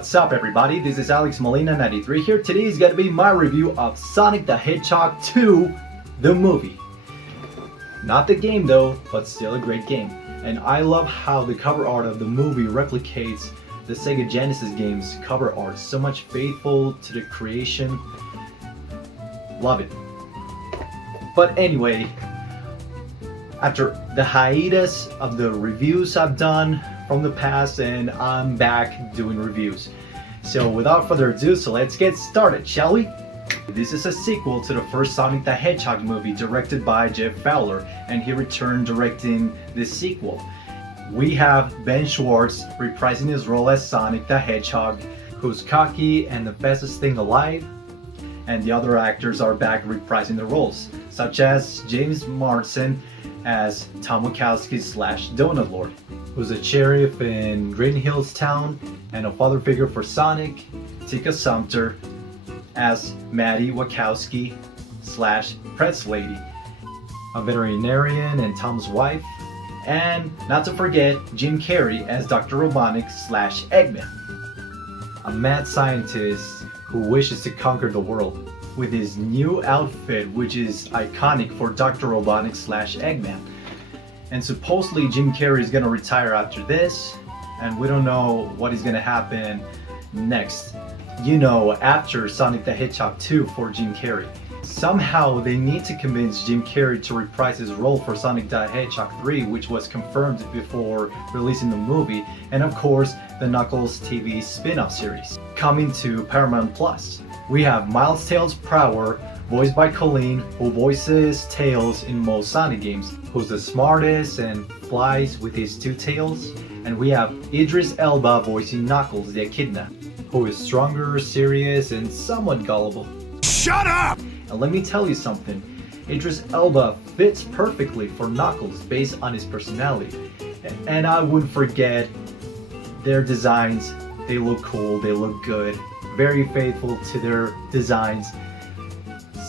What's up everybody, this is Molina93 here. Today is going to be my review of Sonic the Hedgehog 2, the movie. Not the game though, but still a great game. And I love how the cover art of the movie replicates the SEGA Genesis game's cover art, so much faithful to the creation. Love it. But anyway, after the hiatus of the reviews I've done from the past, and I'm back doing reviews. So without further ado, let's get started, shall we? This is a sequel to the first Sonic the Hedgehog movie directed by Jeff Fowler, and he returned directing this sequel. We have Ben Schwartz reprising his role as Sonic the Hedgehog, who's cocky and the bestest thing alive, and the other actors are back reprising their roles, such as James Marsden as Tom Wachowski/Donut Lord, who's a sheriff in Green Hills Town and a father figure for Sonic. Tika Sumpter as Maddie Wachowski/Pretz Lady, a veterinarian and Tom's wife. And not to forget Jim Carrey as Dr. Robotnik/Eggman, a mad scientist who wishes to conquer the world with his new outfit, which is iconic for Dr. Robotnik/Eggman. And supposedly Jim Carrey is gonna retire after this, and we don't know what is gonna happen next. You know, after Sonic the Hedgehog 2 for Jim Carrey. Somehow they need to convince Jim Carrey to reprise his role for Sonic the Hedgehog 3, which was confirmed before releasing the movie, and of course the Knuckles TV spin-off series coming to Paramount Plus. We have Miles Tails Prower, voiced by Colleen, who voices Tails in most Sonic games, who's the smartest and flies with his two tails. And we have Idris Elba voicing Knuckles the Echidna, who is stronger, serious, and somewhat gullible. Shut up! And let me tell you something, Idris Elba fits perfectly for Knuckles based on his personality. And I wouldn't forget their designs. They look cool, they look good, very faithful to their designs.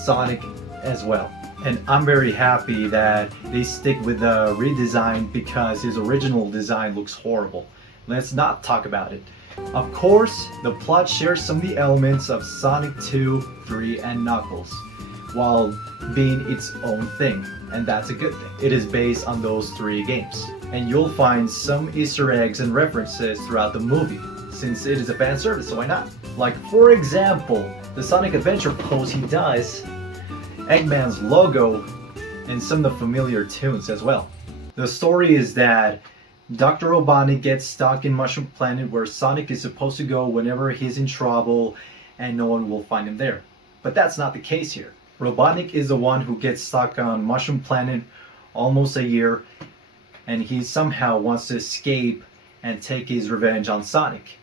Sonic as well. And I'm very happy that they stick with the redesign, because his original design looks horrible. Let's not talk about it. Of course, the plot shares some of the elements of Sonic 2, 3, and Knuckles, while being its own thing, and that's a good thing. It is based on those three games, and you'll find some Easter eggs and references throughout the movie, since it is a fan service, so why not? Like, for example, the Sonic Adventure pose he does, Eggman's logo, and some of the familiar tunes as well. The story is that Dr. Robotnik gets stuck in Mushroom Planet, where Sonic is supposed to go whenever he's in trouble and no one will find him there. But that's not the case here. Robotnik is the one who gets stuck on Mushroom Planet almost a year, and he somehow wants to escape and take his revenge on Sonic.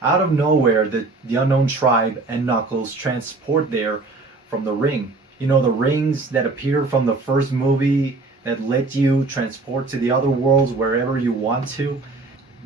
Out of nowhere, the Unknown Tribe and Knuckles transport there from the ring. You know, the rings that appear from the first movie that let you transport to the other worlds wherever you want to?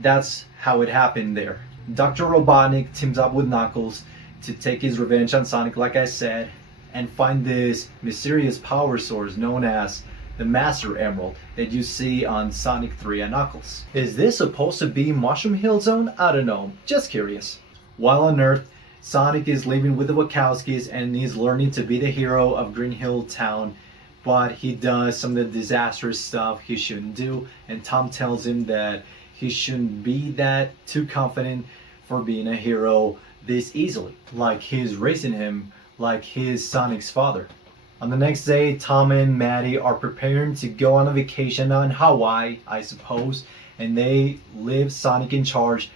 That's how it happened there. Dr. Robotnik teams up with Knuckles to take his revenge on Sonic, like I said, and find this mysterious power source known as the Master Emerald that you see on Sonic 3 and Knuckles. Is this supposed to be Mushroom Hill Zone? I don't know, just curious. While on Earth, Sonic is living with the Wachowskis and he's learning to be the hero of Green Hill Town, but he does some of the disastrous stuff he shouldn't do, and Tom tells him that he shouldn't be that too confident for being a hero this easily, like he's raising him like he's Sonic's father. On the next day, Tom and Maddie are preparing to go on a vacation on Hawaii, I suppose, and they leave Sonic in charge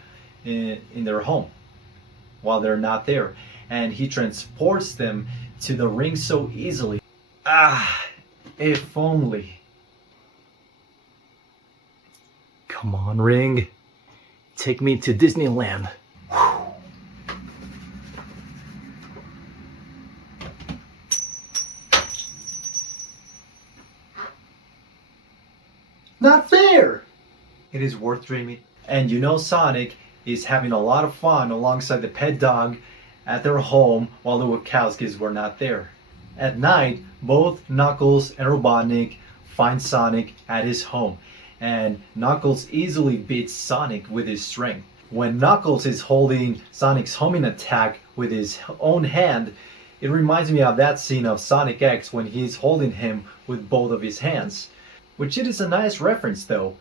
in their home while they're not there, and he transports them to the ring so easily. If only. Come on, ring, take me to Disneyland. Not fair! It is worth dreaming. And you know Sonic is having a lot of fun alongside the pet dog at their home while the Wachowskis were not there. At night, both Knuckles and Robotnik find Sonic at his home, and Knuckles easily beats Sonic with his strength. When Knuckles is holding Sonic's homing attack with his own hand, it reminds me of that scene of Sonic X when he's holding him with both of his hands, which it is a nice reference though.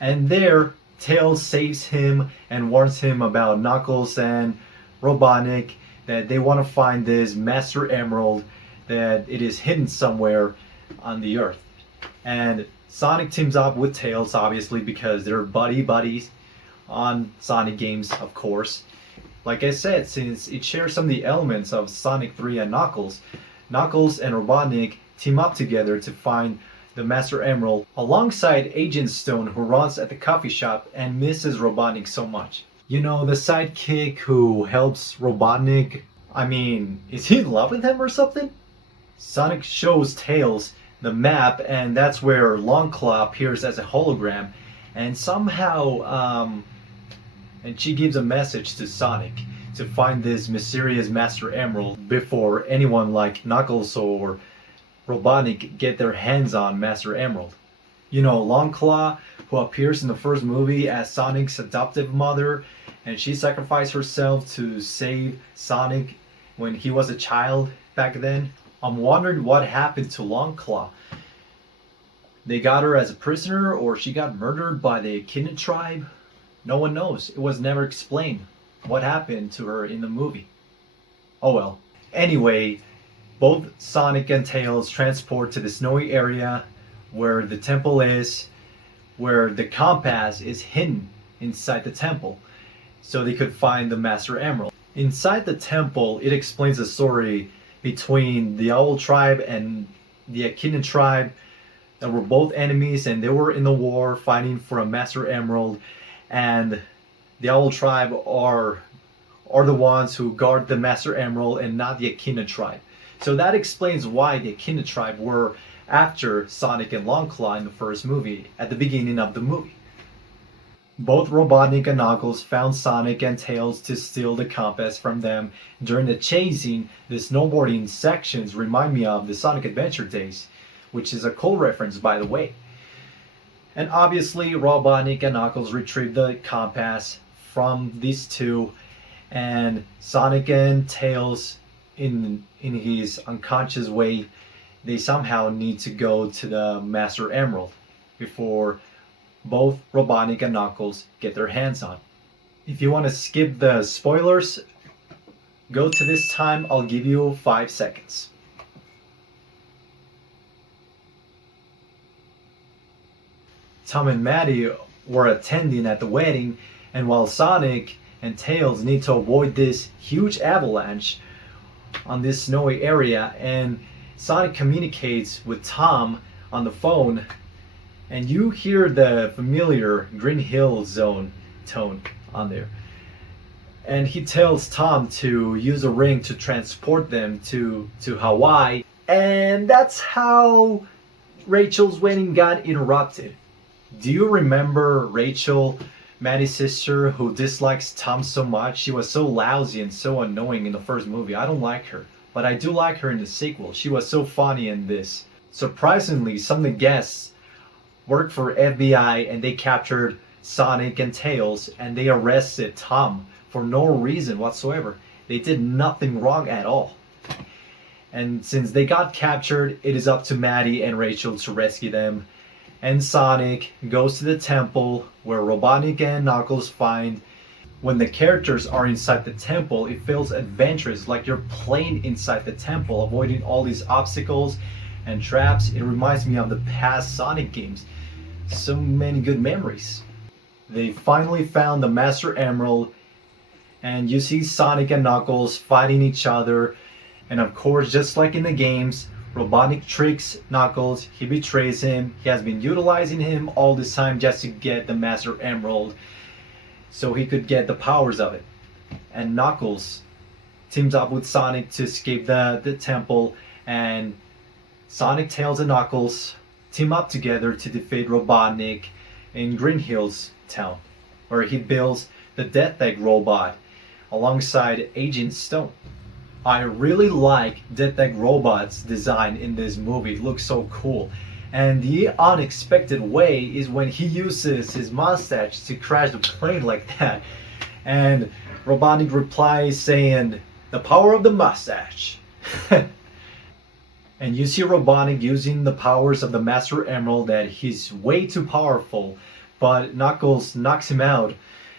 And there, Tails saves him and warns him about Knuckles and Robotnik, that they want to find this Master Emerald, that it is hidden somewhere on the earth. And Sonic teams up with Tails, obviously, because they're buddies on Sonic games, of course. Like I said, since it shares some of the elements of Sonic 3 and Knuckles, Knuckles and Robotnik team up together to find the Master Emerald alongside Agent Stone, who runs at the coffee shop and misses Robotnik so much. You know, the sidekick who helps Robotnik. I mean, is he in love with him or something? Sonic shows Tails the map, and that's where Longclaw appears as a hologram, and somehow and she gives a message to Sonic to find this mysterious Master Emerald before anyone like Knuckles or Robotnik get their hands on Master Emerald. You know, Longclaw, who appears in the first movie as Sonic's adoptive mother, and she sacrificed herself to save Sonic when he was a child back then. I'm wondering what happened to Longclaw. They got her as a prisoner, or she got murdered by the Echidna tribe? No one knows. It was never explained what happened to her in the movie. Oh well. Anyway, both Sonic and Tails transport to the snowy area where the temple is, where the compass is hidden inside the temple, so they could find the Master Emerald. Inside the temple, it explains the story between the Owl tribe and the Echidna tribe that were both enemies, and they were in the war fighting for a Master Emerald, and the Owl tribe are the ones who guard the Master Emerald and not the Echidna tribe. So that explains why the Echidna tribe were after Sonic and Longclaw in the first movie, at the beginning of the movie. Both Robotnik and Knuckles found Sonic and Tails to steal the compass from them during the chasing. The snowboarding sections remind me of the Sonic Adventure days, which is a cool reference, by the way. And obviously, Robotnik and Knuckles retrieved the compass from these two, and Sonic and Tails, in his unconscious way, they somehow need to go to the Master Emerald before both Robotnik and Knuckles get their hands on. If you want to skip the spoilers, go to this time. I'll give you 5 seconds. Tom and Maddie were attending at the wedding, and while Sonic and Tails need to avoid this huge avalanche on this snowy area, and Sonic communicates with Tom on the phone, and you hear the familiar Green Hill Zone tone on there. And he tells Tom to use a ring to transport them to Hawaii, and that's how Rachel's wedding got interrupted. Do you remember Rachel, Maddie's sister, who dislikes Tom so much? She was so lousy and so annoying in the first movie. I don't like her, but I do like her in the sequel. She was so funny in this. Surprisingly, some of the guests worked for FBI, and they captured Sonic and Tails, and they arrested Tom for no reason whatsoever. They did nothing wrong at all. And since they got captured, it is up to Maddie and Rachel to rescue them. And Sonic goes to the temple where Robotnik and Knuckles find. When the characters are inside the temple, it feels adventurous, like you're playing inside the temple, avoiding all these obstacles and traps. It reminds me of the past Sonic games. So many good memories. They finally found the Master Emerald, and you see Sonic and Knuckles fighting each other. And of course, just like in the games, Robotnik tricks Knuckles, he betrays him. He has been utilizing him all this time just to get the Master Emerald so he could get the powers of it. And Knuckles teams up with Sonic to escape the temple, and Sonic, Tails, and Knuckles team up together to defeat Robotnik in Green Hills Town, where he builds the Death Egg robot alongside Agent Stone. I really like Death Egg robot's design in this movie. It looks so cool. And the unexpected way is when he uses his mustache to crash the plane like that. And Robotnik replies saying, "The power of the mustache." And you see Robotnik using the powers of the Master Emerald, that he's way too powerful, but Knuckles knocks him out,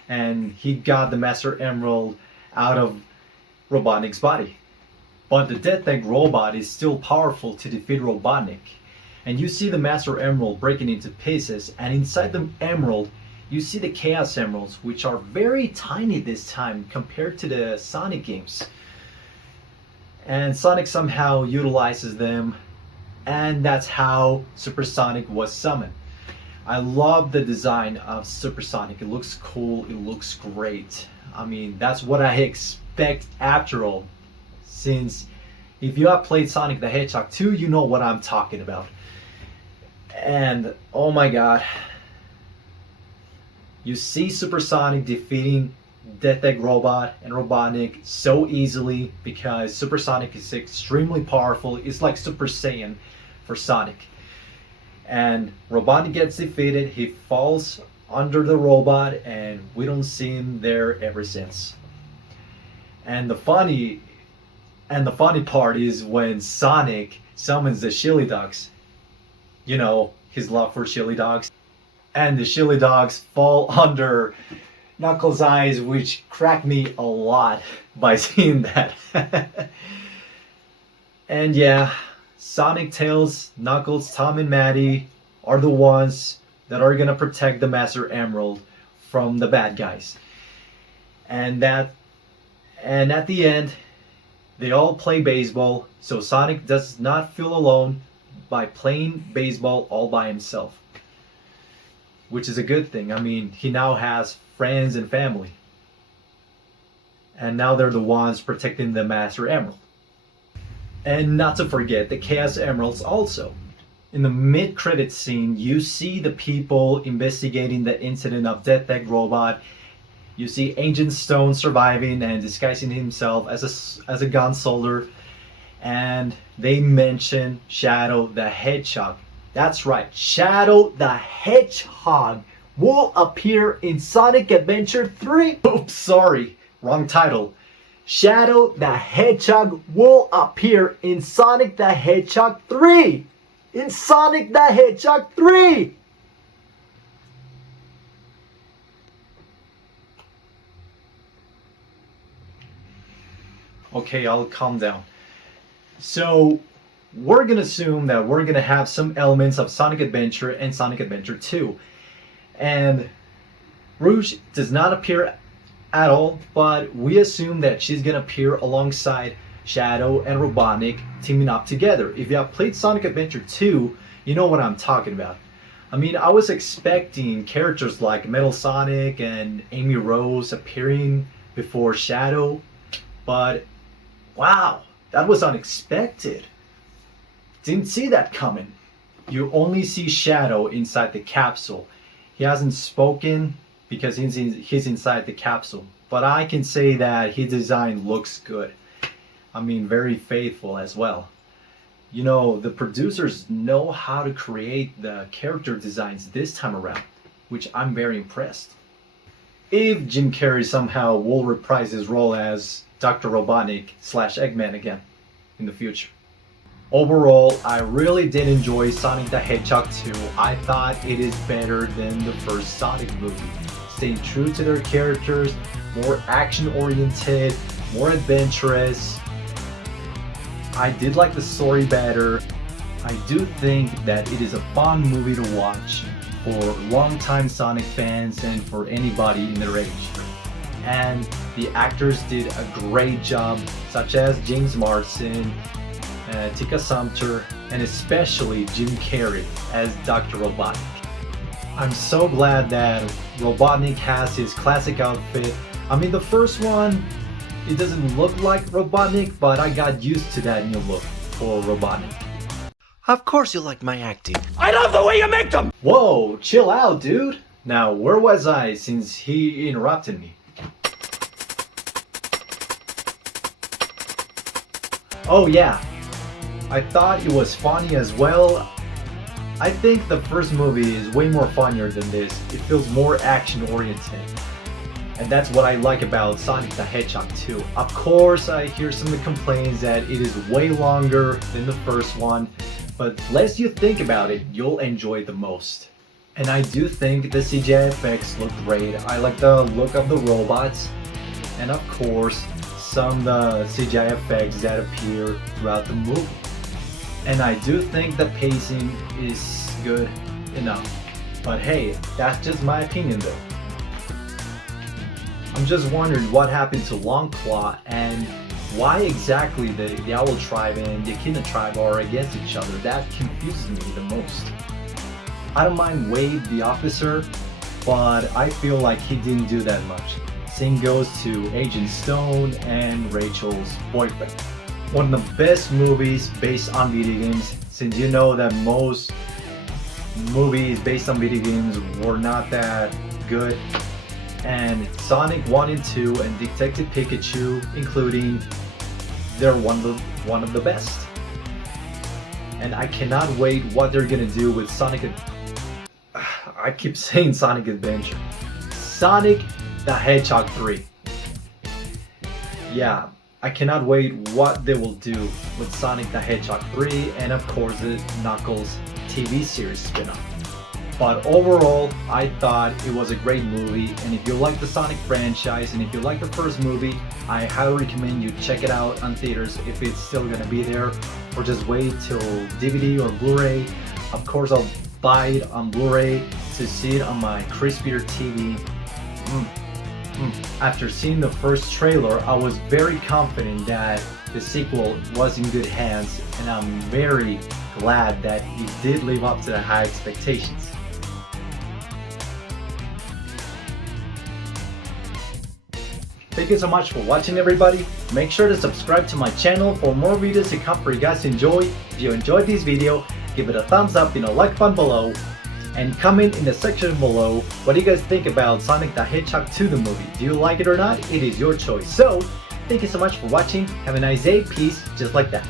and he got the Master Emerald out of Robotnik's body. But the Death Egg robot is still powerful to defeat Robotnik. And you see the Master Emerald breaking into pieces, and inside the emerald, you see the Chaos Emeralds, which are very tiny this time compared to the Sonic games. And Sonic somehow utilizes them, and that's how Super Sonic was summoned. I love the design of Super Sonic. It looks cool, it looks great. I mean, that's what I expect after all. Since if you have played Sonic the Hedgehog 2, you know what I'm talking about. And oh my god. You see Super Sonic defeating Death Egg Robot and Robotnik so easily because Super Sonic is extremely powerful. It's like Super Saiyan for Sonic. And Robotnik gets defeated, he falls under the robot, and we don't see him there ever since. And the funny part is when Sonic summons the chili dogs. You know, his love for chili dogs. And the chili dogs fall under Knuckles' eyes, which cracked me a lot by seeing that. And yeah, Sonic, Tails, Knuckles, Tom, and Maddie are the ones that are gonna protect the Master Emerald from the bad guys. And at the end, they all play baseball, so Sonic does not feel alone by playing baseball all by himself. Which is a good thing. I mean, he now has friends and family. And now they're the ones protecting the Master Emerald. And not to forget the Chaos Emeralds also. In the mid-credit scene, you see the people investigating the incident of Death Egg Robot. You see Agent Stone surviving and disguising himself as a gun soldier. And they mention Shadow the Hedgehog. That's right, Shadow the Hedgehog will appear in Sonic Adventure 3. Oops, sorry, wrong title. Shadow the Hedgehog will appear in Sonic the Hedgehog 3. In Sonic the Hedgehog 3. Okay, I'll calm down. So, we're gonna assume that we're gonna have some elements of Sonic Adventure and Sonic Adventure 2. And Rouge does not appear at all, but we assume that she's gonna appear alongside Shadow and Robotnik teaming up together. If you have played Sonic Adventure 2, you know what I'm talking about. I mean, I was expecting characters like Metal Sonic and Amy Rose appearing before Shadow, but wow, that was unexpected. Didn't see that coming. You only see Shadow inside the capsule. He hasn't spoken because he's inside the capsule. But I can say that his design looks good. I mean, very faithful as well. You know, the producers know how to create the character designs this time around, which I'm very impressed. If Jim Carrey somehow will reprise his role as Dr. Robotnik / Eggman again in the future. Overall, I really did enjoy Sonic the Hedgehog 2. I thought it is better than the first Sonic movie. Staying true to their characters, more action-oriented, more adventurous. I did like the story better. I do think that it is a fun movie to watch for longtime Sonic fans and for anybody in their age. And the actors did a great job, such as James Marsden, Tika Sumpter, and especially Jim Carrey as Dr. Robotnik. I'm so glad that Robotnik has his classic outfit. I mean, the first one, it doesn't look like Robotnik, but I got used to that new look for Robotnik. Of course you like my acting. I love the way you make them! Whoa, chill out, dude. Now, where was I since he interrupted me? Oh yeah, I thought it was funny as well. I think the first movie is way more funnier than this. It feels more action oriented. And that's what I like about Sonic the Hedgehog 2. Of course, I hear some of the complaints that it is way longer than the first one, but less you think about it, you'll enjoy it the most. And I do think the CGI effects look great. I like the look of the robots, and of course, some of the CGI effects that appear throughout the movie. And I do think the pacing is good enough. But hey, that's just my opinion though. I'm just wondering what happened to Longclaw and why exactly the Owl Tribe and the Echidna Tribe are against each other. That confuses me the most. I don't mind Wade the officer, but I feel like he didn't do that much. Same goes to Agent Stone and Rachel's boyfriend. One of the best movies based on video games, since you know that most movies based on video games were not that good. And Sonic 1 and 2 and Detective Pikachu including, they're one of the best. And I cannot wait what they're gonna do with Sonic. I keep saying Sonic Adventure. Sonic the Hedgehog 3. Yeah, I cannot wait what they will do with Sonic the Hedgehog 3 and of course the Knuckles TV series spin-off. But overall, I thought it was a great movie, and if you like the Sonic franchise and if you like the first movie, I highly recommend you check it out on theaters if it's still gonna be there, or just wait till DVD or Blu-ray. Of course, I'll buy it on Blu-ray to see it on my crispier TV. After seeing the first trailer, I was very confident that the sequel was in good hands, and I'm very glad that it did live up to the high expectations. Thank you so much for watching, everybody. Make sure to subscribe to my channel for more videos to come for you guys to enjoy. If you enjoyed this video, give it a thumbs up in the like button below, and comment in the section below what do you guys think about Sonic the Hedgehog 2 the movie. Do you like it or not? It is your choice. So, thank you so much for watching. Have a nice day. Peace. Just like that.